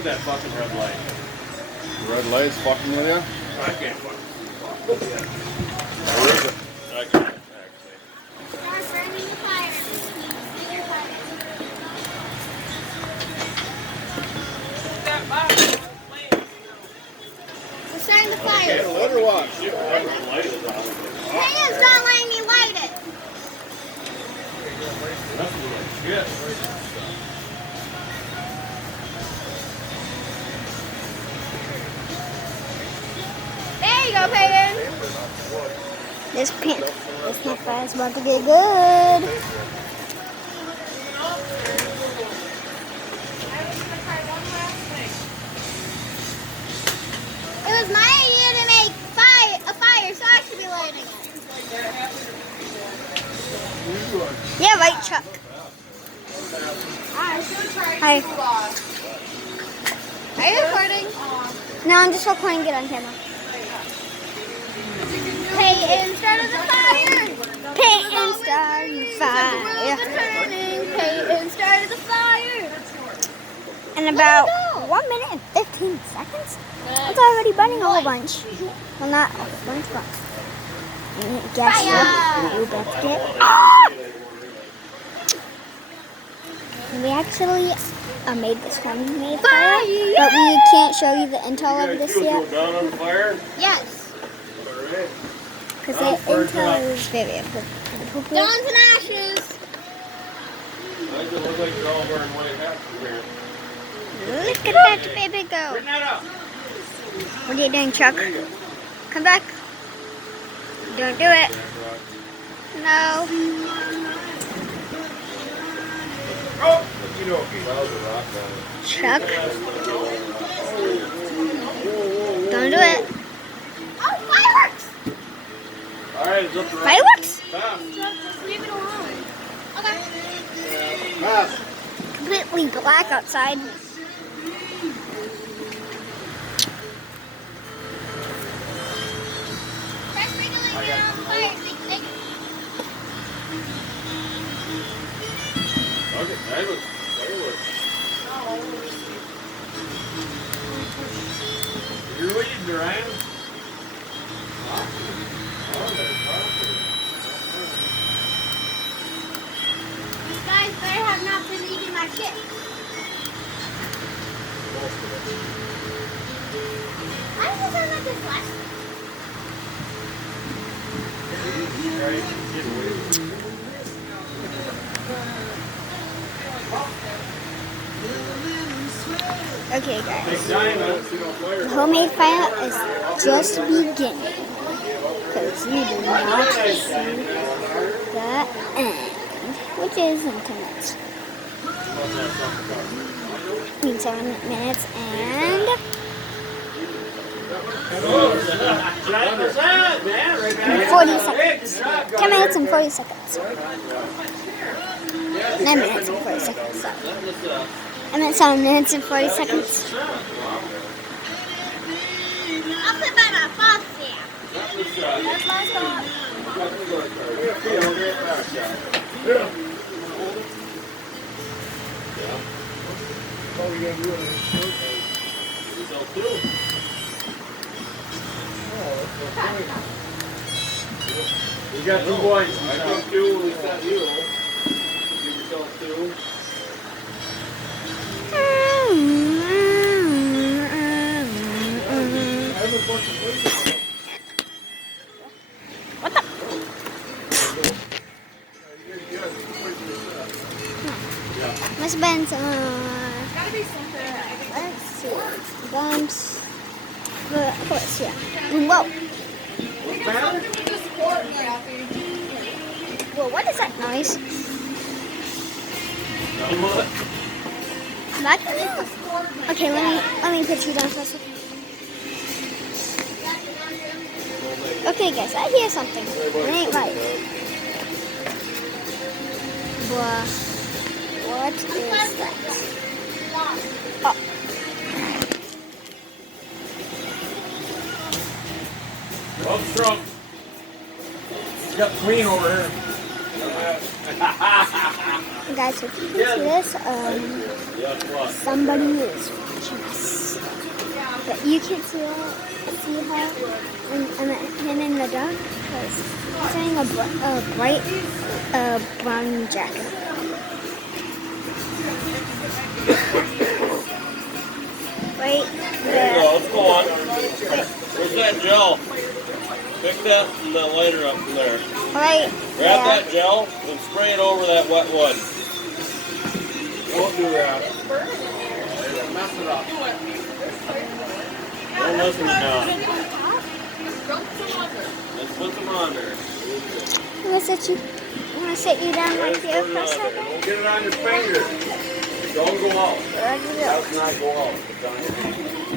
with that fucking red light. Red light's fucking with you? I can't fucking see. Where is it? I can't actually. Start burning the fire. We're starting the fire. Can't let her watch. Shit, whatever the light is on. Payne's not letting me light it. That's like shit. There you go, Peyton. This campfire is about to get good. It was my idea to make a fire, so I should be lighting it. Yeah, right, Chuck. Hi. Are you recording? No, I'm just recording it on camera. Peyton started the fire. Peyton started the fire. Peyton started the fire. In about 1 minute and 15 seconds, it's already burning a whole bunch. Well, not a whole bunch, but guess what? We're about to get. We actually made this homemade fire, but we can't show you the intel of this yet. Down on the fire? Yes. Alright. Because the intel is very important. Stones and ashes. It looks like you're all wearing white hats from here. Look at that baby go. Bring that up. What are you doing, Chuck? Come back. Don't do it. No. Oh! You know, that was a rock down. Chuck. Don't do it. Oh, fireworks! Alright, it's up to rock. Fireworks? Fast. Just leave it alone. Okay. Fast. Completely black outside. Okay, fireworks. Fireworks. You're leading, Ryan. These guys better have not been eating my shit. Why does it sound like this last? Right, get away. Okay, guys. Take time, don't see no fire. The homemade fire is just beginning. Because we do not see the end, which is in 10 minutes. I mean 7 minutes and 40 seconds. 10 minutes and 40 seconds. 9 minutes and 40 seconds. Sorry. I meant 7 minutes and 40 seconds. I'll put that on faucet. That's my stop. You got 2 points. I took 2, we got you. Give yourself 2. What the? Must have been some. Let's see. Bumps. Of course, yeah. Whoa. Whoa, what is that noise? That? Okay, let me put you down for a second. Okay, guys, I hear something. It ain't right. Bruh. What is that? Oh. Up strong. You got clean over here. Guys, if you can see this, somebody is watching us. You can't see her and him in the dark because he's wearing a bright brown jacket. Right There there. you go, let's go on. Where's that gel? Pick that and the lighter up from there. Right Grab there. that gel and spray it over that wet wood. Don't do that. Mess it up. Don't listen to now. Let's put some on there. I'm gonna sit you down right here for a second. Don't get it on your finger. Don't go out. Right here. That's not go out. It's on your finger.